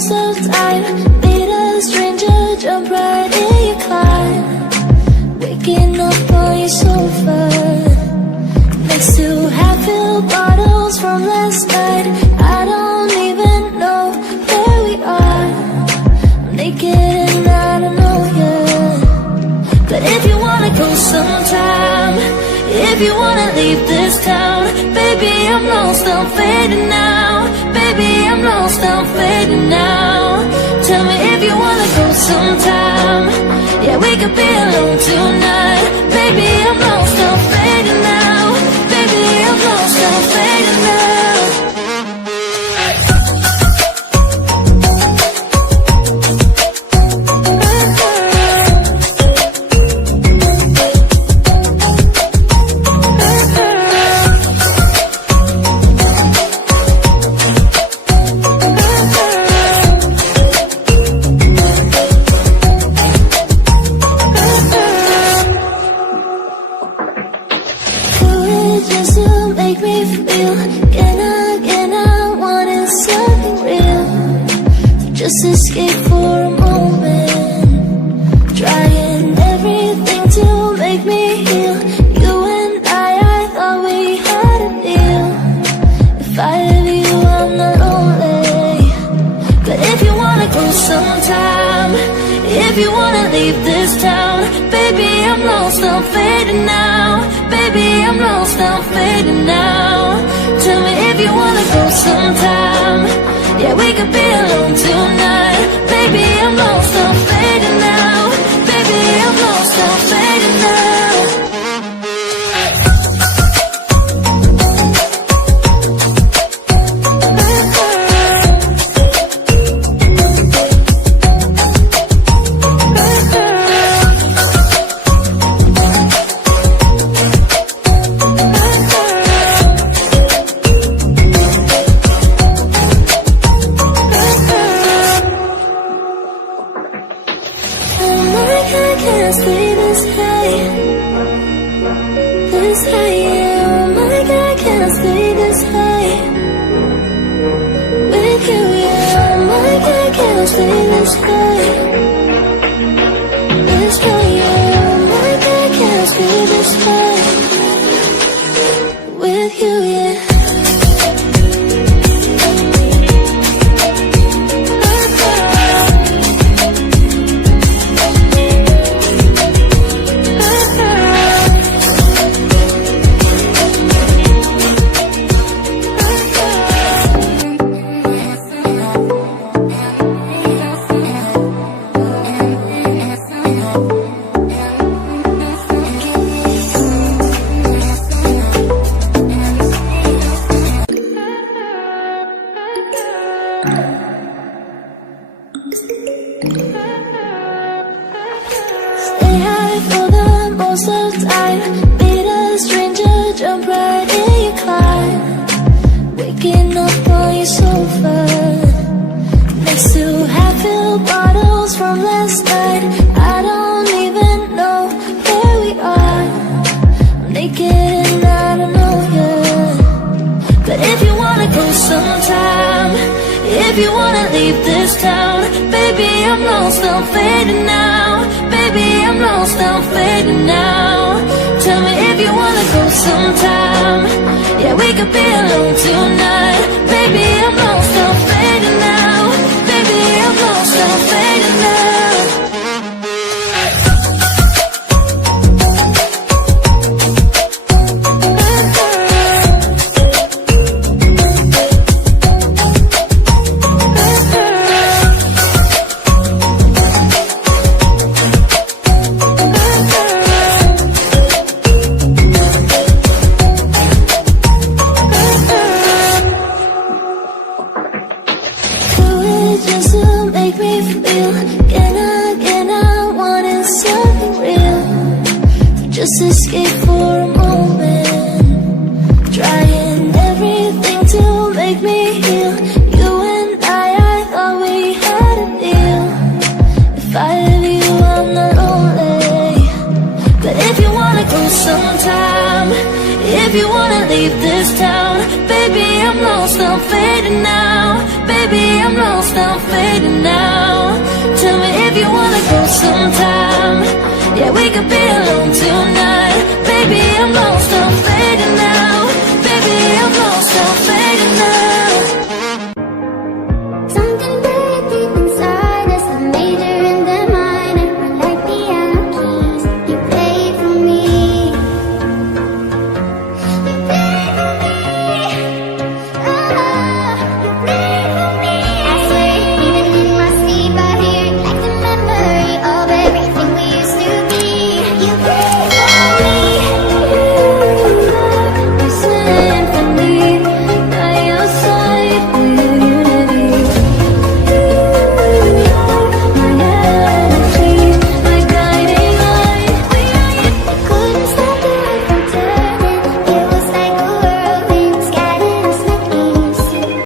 most of the time. Meet a stranger, jump right in your car, waking up on your sofa next to half-filled bottles from last night. I don't even know where we are. I'm naked and I don't know you. But if you wanna go sometime, if you wanna leave this town, baby, I'm lost, I'm fading now. Baby, I'm lost, I'm fading now. Tell me if you wanna go sometime. Yeah, we could be alone tonight. Baby, I'm lost, I'm fading now. Baby, I'm lost, I'm fading now. Just to make me feel, can I wanted something real, just escape for a moment, trying everything to make me heal. You and I thought we had a deal. If I have you, I'm not lonely. But if you wanna go sometime, if you wanna leave this town, baby, I'm lost, I'm fading now. Baby, I'm lost, I'm fading now. Tell me if you wanna go sometime. Yeah, we could be alone tonight. Baby, I'm lost, I'm fading now. Baby, I'm lost, I'm fading now. Stay high for the most of the time. Meet a stranger, jump right in your car, waking up on your sofa next to half-filled bottles from last night. I don't even know where we are. I'm naked and I don't know you. But if you wanna go sometime, if you wanna leave this town, baby, I'm lost, I'm fading now. Baby, I'm lost, I'm fading now. Tell me if you wanna go sometime. Yeah, we could be alone tonight. Baby, I'm lost, I'm fading now. Baby, I'm lost, I'm fading now. Just to make me feel, can I wanted something real, just escape for a moment, trying everything to make me heal. You and I thought we had a deal. If I have you, I'm not lonely. But if you wanna go sometime. If you wanna leave this town, baby, I'm lost, I'm fading now. Baby, I'm lost, I'm fading now. Tell me if you wanna go sometime. Yeah, we could be alone tonight. Baby, I'm lost, I'm fading.